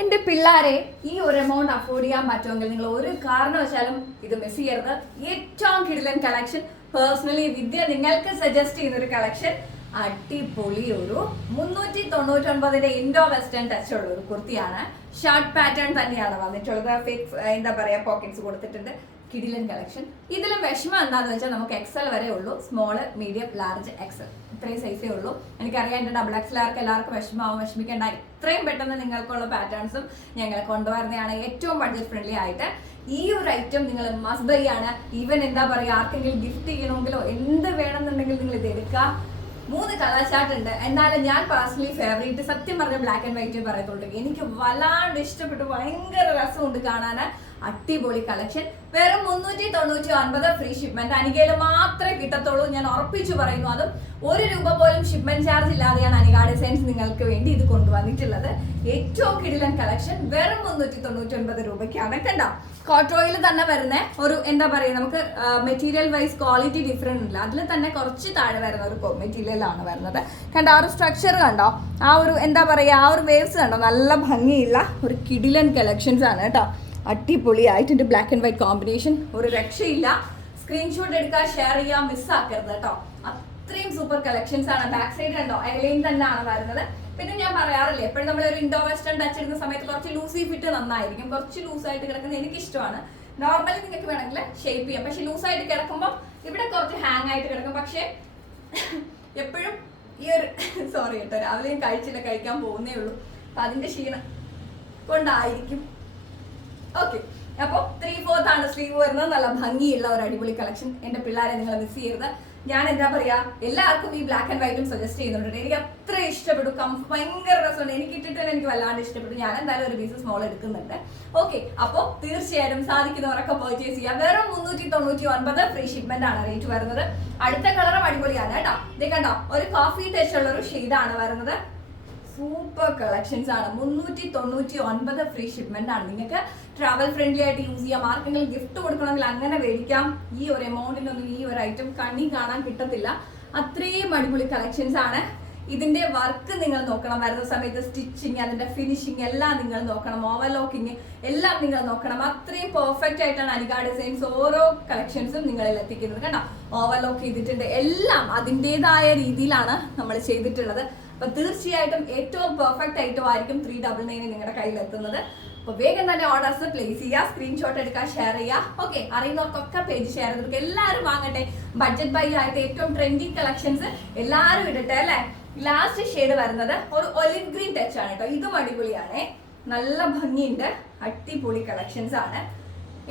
എന്റെ പിള്ളേരെ ഈ ഒരു എമൗണ്ട് അഫോർഡ് ചെയ്യാൻ പറ്റുമെങ്കിൽ നിങ്ങൾ ഒരു കാരണവശാലും ഇത് മിസ് ചെയ്യരുത്. ഏറ്റവും കിടിലൻ കളക്ഷൻ പേഴ്സണലി വിദ്യ നിങ്ങൾക്ക് സജസ്റ്റ് ചെയ്യുന്ന ഒരു കളക്ഷൻ അടിപൊളി ഒരു മുന്നൂറ്റി തൊണ്ണൂറ്റി ഒൻപതിന്റെ ഇൻഡോ വെസ്റ്റേൺ ടച്ച് ഉള്ള ഒരു കുർത്തിയാണ്. ഷർട്ട് പാറ്റേൺ തന്നെയാണ് വന്നിട്ടുള്ളത്. എന്താ പറയാ പോക്കറ്റ്സ് കൊടുത്തിട്ടുണ്ട്. കിടിലൻ കളക്ഷൻ ഇതിലും വിഷമം എന്താണെന്ന് വെച്ചാൽ നമുക്ക് എക്സൽ വരെ ഉള്ളൂ. സ്മോൾ മീഡിയം ലാർജ് എക്സൽ ഇത്രയും സൈസേ ഉള്ളൂ. എനിക്കറിയാം എന്റെ ഡബിൾ എക്സലാർക്ക് എല്ലാവർക്കും വിഷമാവും. വിഷമിക്കേണ്ട. ഇത്രയും പെട്ടെന്ന് നിങ്ങൾക്കുള്ള പാറ്റേൺസും ഞങ്ങൾ കൊണ്ടുവരുന്നതാണ് ഏറ്റവും ബഡ്ജറ്റ് ഫ്രണ്ട്ലി ആയിട്ട്. ഈ ഒരു ഐറ്റം നിങ്ങൾ മസ്റ്റ് ബൈ ആണ്. ഈവൻ എന്താ പറയുക ആർക്കെങ്കിലും ഗിഫ്റ്റ് ചെയ്യണമെങ്കിലോ എന്ത് വേണമെന്നുണ്ടെങ്കിൽ നിങ്ങൾ ഇത് എടുക്കുക മൂന്ന് കളർ ചാർട്ട് ഉണ്ട്. എന്നാലും ഞാൻ പേഴ്സണലി ഫേവറേറ്റ് സത്യം പറഞ്ഞ ബ്ലാക്ക് ആൻഡ് വൈറ്റ് പറയത്തുള്ളൂ. എനിക്ക് വല്ലാണ്ട് ഇഷ്ടപ്പെട്ടു ഭയങ്കര രസമുണ്ട് കാണാൻ അടിപൊളി കളക്ഷൻ വെറും മുന്നൂറ്റി തൊണ്ണൂറ്റി ഒൻപത് ഫ്രീ ഷിപ്മെന്റ് അനികയിൽ മാത്രമേ കിട്ടത്തുള്ളൂ. ഞാൻ ഉറപ്പിച്ചു പറയുന്നു അതും. ഒരു രൂപ പോലും ഷിപ്മെന്റ് ചാർജ് ഇല്ലാതെയാണ് അനിക ഡിസൈൻസ് നിങ്ങൾക്ക് വേണ്ടി ഇത് കൊണ്ടുവന്നിട്ടുള്ളത്. ഏറ്റവും കിടിലൻ കളക്ഷൻ വെറും മുന്നൂറ്റി തൊണ്ണൂറ്റി ഒൻപത് രൂപയ്ക്കാണ്. കണ്ടോ? കോട്ടോയിൽ തന്നെ വരുന്ന. ഒരു എന്താ പറയുക നമുക്ക് മെറ്റീരിയൽ വൈസ് ക്വാളിറ്റി ഡിഫറെന്റ് ഇല്ല. അതിൽ തന്നെ കുറച്ച് താഴെ വരുന്ന ഒരു മെറ്റീരിയലാണ് വരുന്നത്. കണ്ടോ? ആ ഒരു സ്ട്രക്ചർ കണ്ടോ? ആ ഒരു എന്താ പറയുക ആ ഒരു വേവ്സ് കണ്ടോ? നല്ല ഭംഗിയുള്ള ഒരു കിടിലൻ കളക്ഷൻസ് ആണ് കേട്ടോ. അടിപൊളിയായിട്ടുണ്ട് ബ്ലാക്ക് ആൻഡ് വൈറ്റ് കോമ്പിനേഷൻ ഒരു രക്ഷയില്ല. സ്ക്രീൻഷോട്ട് എടുക്കാൻ ഷെയർ ചെയ്യുക മിസ്സാക്കരുത് കേട്ടോ. അത്രയും സൂപ്പർ കളക്ഷൻസ് ആണ്. ബാക്ക് സൈഡ് കണ്ടോ? എലയിൽ തന്നെയാണ് വരുന്നത്. പിന്നെ ഞാൻ പറയാറില്ല എപ്പോഴും നമ്മൾ ഒരു ഇൻഡോ വെസ്റ്റേൺ ടച്ച് എടുക്കുന്ന സമയത്ത് കുറച്ച് ലൂസി ഫിറ്റ് നന്നായിരിക്കും. കുറച്ച് ലൂസായിട്ട് കിടക്കുന്നത് എനിക്ക് ഇഷ്ടമാണ് നോർമലി നിങ്ങൾക്ക് വേണമെങ്കിൽ ഷേപ്പ് ചെയ്യാം. പക്ഷെ ലൂസായിട്ട് കിടക്കുമ്പോൾ ഇവിടെ കുറച്ച് ഹാങ് ആയിട്ട് കിടക്കും. പക്ഷേ എപ്പോഴും ഈ ഒരു സോറി കേട്ടോ രാവിലെ ഞാൻ കഴിച്ചില്ല കഴിക്കാൻ പോകുന്നേ ഉള്ളൂ. അപ്പം അതിന്റെ ക്ഷീണം കൊണ്ടായിരിക്കും. ഓക്കെ അപ്പോൾ ത്രീ ഫോർത്ത് ആണ് സ്ലീവ് വരുന്നത്. നല്ല ഭംഗിയുള്ള ഒരു അടിപൊളി കളക്ഷൻ എന്റെ പിള്ളേരെ നിങ്ങൾ മിസ് ചെയ്യരുത്. ഞാൻ എന്താ പറയാ എല്ലാവർക്കും ഈ ബ്ലാക്ക് ആൻഡ് വൈറ്റും സജസ്റ്റ് ചെയ്യുന്നുണ്ട്. എനിക്ക് അത്ര ഇഷ്ടപ്പെട്ടു. കംഫ് ഭയങ്കര രസമുണ്ട് എനിക്ക് ഇട്ടിട്ട് എനിക്ക് വല്ലാണ്ട് ഇഷ്ടപ്പെട്ടു. ഞാൻ എന്തായാലും ഒരു പീസ് സ്മോൾ എടുക്കുന്നുണ്ട്. ഓക്കെ അപ്പോൾ തീർച്ചയായിട്ടും സാധിക്കുന്നവരൊക്കെ പർച്ചേസ് ചെയ്യാം. വെറും മുന്നൂറ്റി തൊണ്ണൂറ്റി ഒൻപത് ഫ്രീ ഷിപ്മെന്റ് ആണ് റേറ്റ് വരുന്നത്. അടുത്ത കളറും അടിപൊളിയാണ്. കേട്ടോ. ഇത് കണ്ടോ? ഒരു കോഫി ടേസ്റ്റ് ഉള്ള ഒരു ഷെയ്ഡാണ് വരുന്നത്. സൂപ്പർ കളക്ഷൻസ് ആണ്. മുന്നൂറ്റി തൊണ്ണൂറ്റി ഒൻപത് ഫ്രീ ഷിപ്മെന്റ് ആണ്. നിങ്ങൾക്ക് ട്രാവൽ ഫ്രണ്ട്ലി ആയിട്ട് യൂസ് ചെയ്യാം. ആർക്കെങ്കിലും ഗിഫ്റ്റ് കൊടുക്കണമെങ്കിൽ അങ്ങനെ മേടിക്കാം. ഈ ഒരു എമൗണ്ടിനൊന്നും ഈ ഒരു ഐറ്റം കണ്ണി കാണാൻ കിട്ടത്തില്ല. അത്രയും അടിപൊളി കളക്ഷൻസ് ആണ്. ഇതിന്റെ വർക്ക് നിങ്ങൾ നോക്കണം. വരുന്ന സമയത്ത് സ്റ്റിച്ചിങ് അതിന്റെ ഫിനിഷിങ് എല്ലാം നിങ്ങൾ നോക്കണം. ഓവർലോക്കിങ് എല്ലാം നിങ്ങൾ നോക്കണം. അത്രയും പെർഫെക്റ്റ് ആയിട്ടാണ് അനിക ഡിസൈൻസ് ഓരോ കളക്ഷൻസും നിങ്ങളിൽ എത്തിക്കുന്നത്. കണ്ടോ? ഓവർലോക്ക് ചെയ്തിട്ടുണ്ട്. എല്ലാം അതിന്റെതായ രീതിയിലാണ് നമ്മൾ ചെയ്തിട്ടുള്ളത്. അപ്പൊ തീർച്ചയായിട്ടും ഏറ്റവും പെർഫെക്റ്റ് ഐറ്റം ആയിരിക്കും ത്രീ ഡബിൾ നയൻ നിങ്ങളുടെ കയ്യിൽ എത്തുന്നത് അപ്പൊ വേഗം തന്നെ ഓർഡേഴ്സ് പ്ലേസ് ചെയ്യുക സ്ക്രീൻഷോട്ട് എടുക്കുക ഷെയർ ചെയ്യുക. ഓക്കെ അറിയുന്നവർക്കൊക്കെ പേജ് ഷെയർ ചെയ്തിട്ട് എല്ലാവരും വാങ്ങട്ടെ. ബഡ്ജറ്റ് ബൈ ആയിട്ട് ഏറ്റവും ട്രെൻഡിങ് കളക്ഷൻസ് എല്ലാവരും ഇടട്ടെ അല്ലേ? ലാസ്റ്റ് ഷെയ്ഡ് വരുന്നത് ഒരു ഒലിവ് ഗ്രീൻ ടച്ച് ആണ് കേട്ടോ. ഇതും അടിപൊളിയാണ്. നല്ല ഭംഗിയുണ്ട്. അടിപൊളി കളക്ഷൻസ് ആണ്.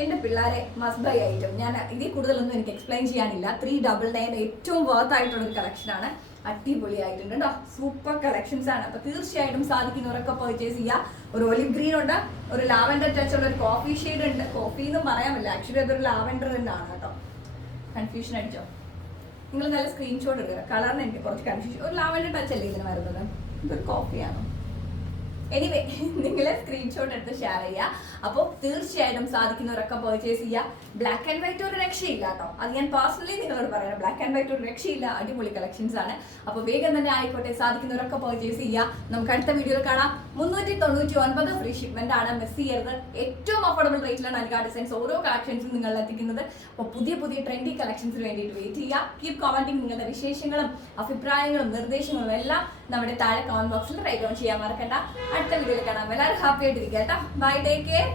എന്റെ പിള്ളേരെ മസ്റ്റ് ബൈ ഐറ്റം ഞാൻ ഇതിൽ കൂടുതലൊന്നും എനിക്ക് എക്സ്പ്ലെയിൻ ചെയ്യാനില്ല. ത്രീ ഡബിൾ നയൻ ഏറ്റവും വർത്ത് ആയിട്ടുള്ള ഒരു കളക്ഷനാണ് അടിപൊളിയായിട്ടുണ്ട് കേട്ടോ സൂപ്പർ കളക്ഷൻസ് ആണ്. അപ്പൊ തീർച്ചയായിട്ടും സാധിക്കുന്നവരൊക്കെ പർച്ചേസ് ചെയ്യുക ഒരു ഒലിവ് ഗ്രീൻ ഉണ്ട് ഒരു ലാവൻഡർ ടച്ച് ഉള്ള ഒരു കോഫി ഷെയ്ഡ് ഉണ്ട്. കോഫി എന്ന് പറയാൻ പറ്റില്ല. ആക്ച്വലി അതൊരു ലാവൻഡർ തന്നെയാണ് കേട്ടോ കൺഫ്യൂഷൻ അടിച്ചോ? നിങ്ങൾ നല്ല സ്ക്രീൻഷോട്ട് എടുക്കുക. കളറിന് എനിക്ക് കുറച്ച് കൺഫ്യൂഷൻ ഒരു ലാവൻഡർ ടച്ച് അല്ലേ ഇതിന് വരുന്നത്? ഇതൊരു കോഫിയാണോ എനിവേ നിങ്ങൾ സ്ക്രീൻഷോട്ട് എടുത്ത് ഷെയർ ചെയ്യുക. അപ്പോൾ തീർച്ചയായിട്ടും സാധിക്കുന്നവരൊക്കെ പർച്ചേസ് ചെയ്യുക. ബ്ലാക്ക് ആൻഡ് വൈറ്റ് ഒരു രക്ഷയില്ല കേട്ടോ അത് ഞാൻ പേഴ്സണലി നിങ്ങളോട് പറയാം. ബ്ലാക്ക് ആൻഡ് വൈറ്റ് ഒരു രക്ഷയില്ല. അടിപൊളി കളക്ഷൻസ് ആണ്. അപ്പോൾ വേഗം തന്നെ ആയിക്കോട്ടെ സാധിക്കുന്നവരൊക്കെ പർച്ചേസ് ചെയ്യുക. നമുക്ക് അടുത്ത വീഡിയോയിൽ കാണാം. മുന്നൂറ്റി തൊണ്ണൂറ്റി ഒൻപത് ഫ്രീ ഷിപ്മെന്റ് ആണ്. മിസ് ചെയ്യരുത് ഏറ്റവും അഫോർഡബിൾ റേറ്റിലാണ് അൽഗാ ഡിസൈൻസ് ഓരോ കളക്ഷൻസും നിങ്ങളിൽ എത്തിക്കുന്നത്. അപ്പോൾ പുതിയ പുതിയ ട്രെൻഡി കളക്ഷൻസിന് വേണ്ടിയിട്ട് വെയിറ്റ് ചെയ്യുക. കീപ് കോമന്റിങ് നിങ്ങളുടെ വിശേഷങ്ങളും അഭിപ്രായങ്ങളും നിർദ്ദേശങ്ങളും എല്ലാം നമ്മുടെ താഴെ കമന്റ് ബോക്സിൽ റൈറ്റ് ഓൺ ചെയ്യാൻ മറക്കണ്ട. അടുത്ത വീഡിയോയിൽ കാണാം. എല്ലാവരും ഹാപ്പി ആയിട്ടിരിക്കുക കേട്ടോ. Bye take care